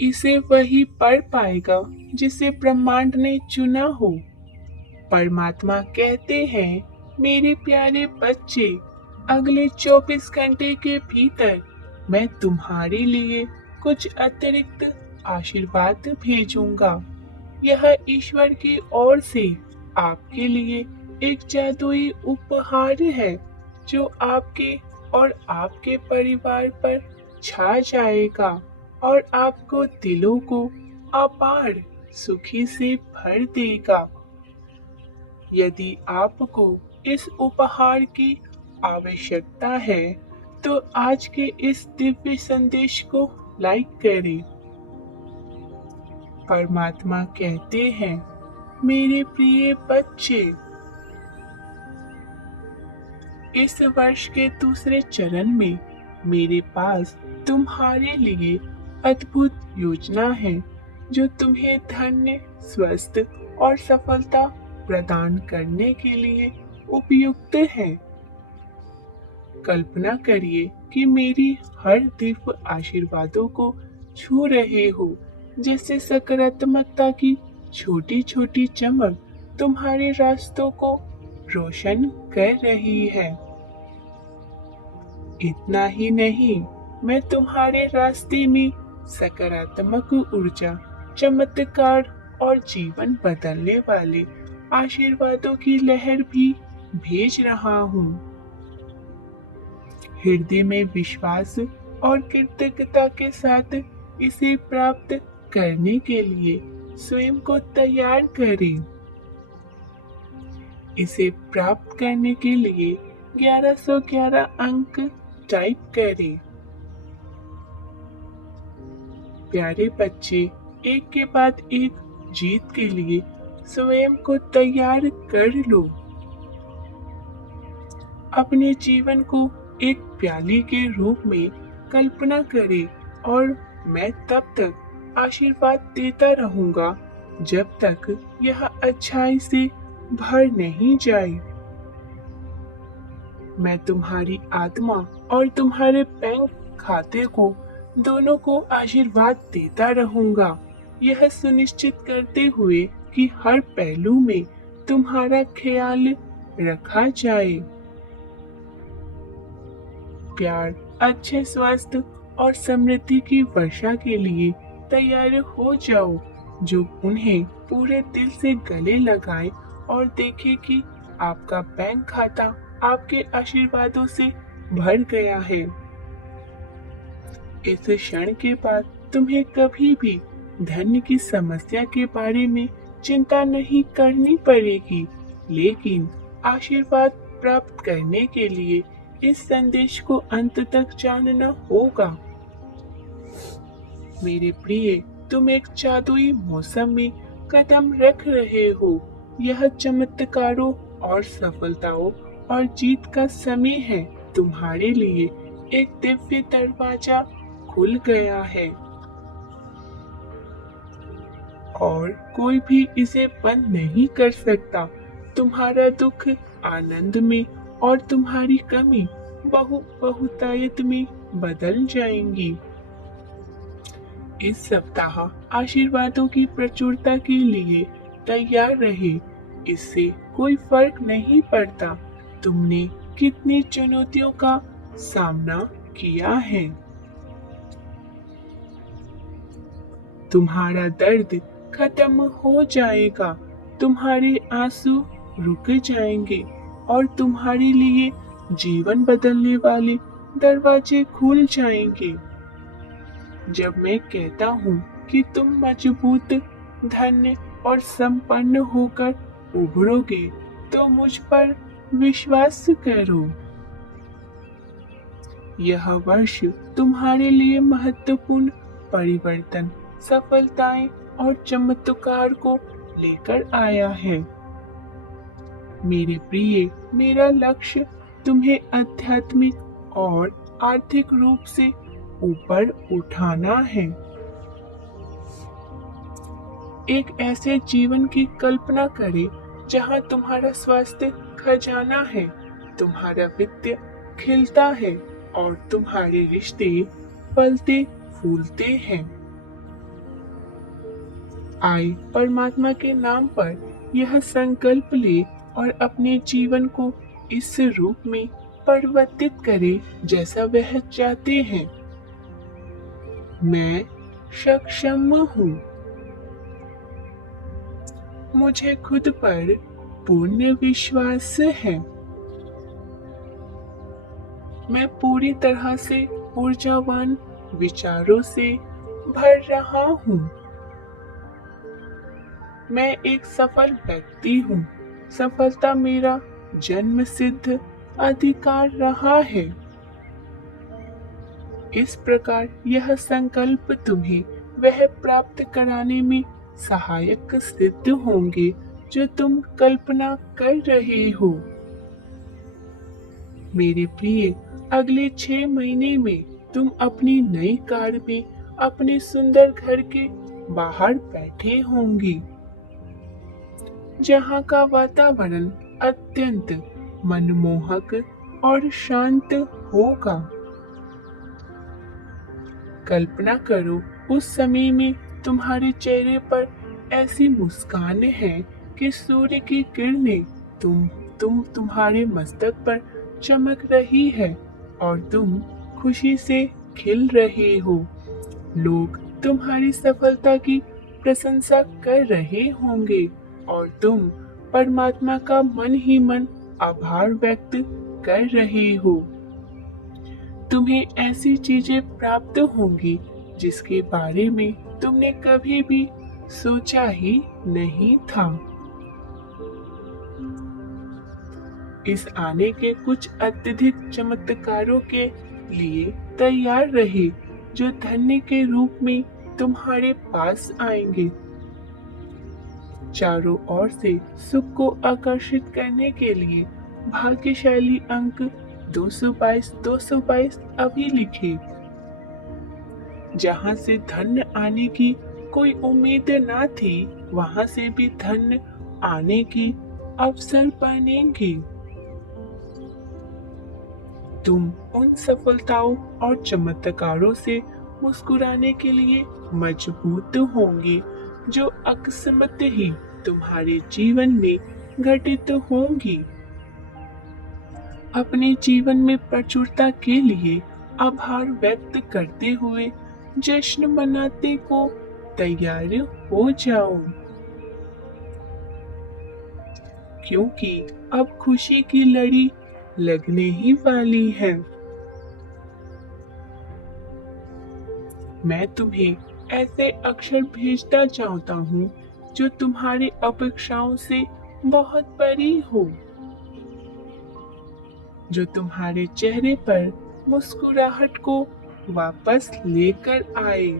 इसे वही पढ़ पाएगा जिसे ब्रह्मांड ने चुना हो। परमात्मा कहते हैं, मेरे प्यारे बच्चे, अगले 24 घंटे के भीतर मैं तुम्हारे लिए कुछ अतिरिक्त आशीर्वाद भेजूंगा। यह ईश्वर की ओर से आपके लिए एक जादुई उपहार है जो आपके और आपके परिवार पर छा जाएगा और आपको दिलों को अपार सुखी से भर देगा। यदि आपको इस उपहार की आवश्यकता है तो आज के इस दिव्य संदेश को लाइक करें। परमात्मा कहते हैं, मेरे प्रिय बच्चे, इस वर्ष के दूसरे चरण में मेरे पास तुम्हारे लिए अद्भुत योजना है जो तुम्हें धन्य, स्वस्थ और सफलता प्रदान करने के लिए उपयुक्त है। कल्पना करिए कि मेरी हर दिव्य आशीर्वादों को छू रहे हो, जैसे सकारात्मकता की छोटी छोटी चमक तुम्हारे रास्तों को रोशन कर रही है। इतना ही नहीं, मैं तुम्हारे रास्ते में सकारात्मक ऊर्जा, चमत्कार और जीवन बदलने वाले आशीर्वादों की लहर भी भेज रहा हूँ। हृदय में विश्वास और कृतज्ञता के साथ इसे प्राप्त करने के लिए स्वयं को तैयार करें। इसे प्राप्त करने के लिए 1111 अंक टाइप करें। प्यारे बच्चे, एक के बाद एक जीत के लिए स्वयं को तैयार कर लो। अपने जीवन को एक प्याली के रूप में कल्पना करें और मैं तब तक आशीर्वाद देता रहूंगा जब तक यह अच्छाई से भर नहीं जाए। मैं तुम्हारी आत्मा और तुम्हारे बैंक खाते को दोनों को आशीर्वाद देता रहूंगा, यह सुनिश्चित करते हुए कि हर पहलू में तुम्हारा ख्याल रखा जाए। प्यार, अच्छे स्वास्थ्य और समृद्धि की वर्षा के लिए तैयार हो जाओ, जो उन्हें पूरे दिल से गले लगाए और देखे कि आपका बैंक खाता आपके आशीर्वादों से भर गया है। इस क्षण के बाद तुम्हें कभी भी धन की समस्या के बारे में चिंता नहीं करनी पड़ेगी, लेकिन आशीर्वाद प्राप्त करने के लिए इस संदेश को अंत तक जानना होगा। मेरे प्रिय, तुम एक जादुई मौसम में कदम रख रहे हो। यह चमत्कारों और सफलताओं और जीत का समय है। तुम्हारे लिए एक दिव्य दरवाजा खुल गया है और कोई भी इसे बंद नहीं कर सकता। तुम्हारा दुख आनंद में और तुम्हारी कमी बहुतायत में बदल जाएंगी। इस सप्ताह आशीर्वादों की प्रचुरता के लिए तैयार रहे। इससे कोई फर्क नहीं पड़ता तुमने कितनी चुनौतियों का सामना किया है। तुम्हारा दर्द खत्म हो जाएगा, तुम्हारे आंसू रुक जाएंगे और तुम्हारे लिए जीवन बदलने वाले दरवाजे खुल जाएंगे। जब मैं कहता हूँ कि तुम मजबूत, धन्य और संपन्न होकर उभरोगे, तो मुझ पर विश्वास करो। यह वर्ष तुम्हारे लिए महत्वपूर्ण परिवर्तन, सफलताएं और चमत्कार को लेकर आया है। मेरे प्रिय, मेरा लक्ष्य तुम्हें आध्यात्मिक और आर्थिक रूप से ऊपर उठाना है। एक ऐसे जीवन की कल्पना करें जहां तुम्हारा स्वास्थ्य खजाना है, तुम्हारा वित्त खिलता है और तुम्हारे रिश्ते फलते फूलते हैं। आए परमात्मा के नाम पर यह संकल्प ले और अपने जीवन को इस रूप में परिवर्तित करे जैसा वह चाहते हैं। मैं सक्षम हूँ। मुझे खुद पर पूर्ण विश्वास है। मैं पूरी तरह से ऊर्जावान विचारों से भर रहा हूँ। मैं एक सफल व्यक्ति हूँ। सफलता मेरा जन्म सिद्ध अधिकार रहा है। इस प्रकार यह संकल्प तुम्हें वह प्राप्त कराने में सहायक सिद्ध होंगे जो तुम कल्पना कर रहे हो। मेरे प्रिय, अगले 6 महीने में तुम अपनी नई कार में अपने सुंदर घर के बाहर बैठे होंगे, जहाँ का वातावरण अत्यंत मनमोहक और शांत होगा। कल्पना करो उस समय में तुम्हारे चेहरे पर ऐसी मुस्कान है कि सूर्य की किरणें तुम्हारे मस्तक पर चमक रही है और तुम खुशी से खिल रहे हो। लोग तुम्हारी सफलता की प्रशंसा कर रहे होंगे और तुम परमात्मा का मन ही मन आभार व्यक्त कर रहे हो। तुम्हें ऐसी चीजें प्राप्त होंगी जिसके बारे में तुमने कभी भी सोचा ही नहीं था। इस आने के कुछ अत्यधिक चमत्कारों के लिए तैयार रहे जो धन्य के रूप में तुम्हारे पास आएंगे। चारों ओर से सुख को आकर्षित करने के लिए भाग्यशाली अंक 222 अभी लिखे। जहाँ से धन आने की कोई उम्मीद ना थी, वहाँ से भी धन आने की अवसर बनेंगे। तुम उन सफलताओं और चमत्कारों से मुस्कुराने के लिए मजबूत होंगे जो अकस्मात ही तुम्हारे जीवन में घटित होंगी। अपने जीवन में प्रचुरता के लिए आभार व्यक्त करते हुए जश्न मनाते को तैयार हो जाओ, क्योंकि अब खुशी की लड़ी लगने ही वाली है। मैं तुम्हें ऐसे अक्षर भेजना चाहता हूँ जो तुम्हारी अपेक्षाओं से बहुत परे हो, जो तुम्हारे चेहरे पर मुस्कुराहट को वापस लेकर आए।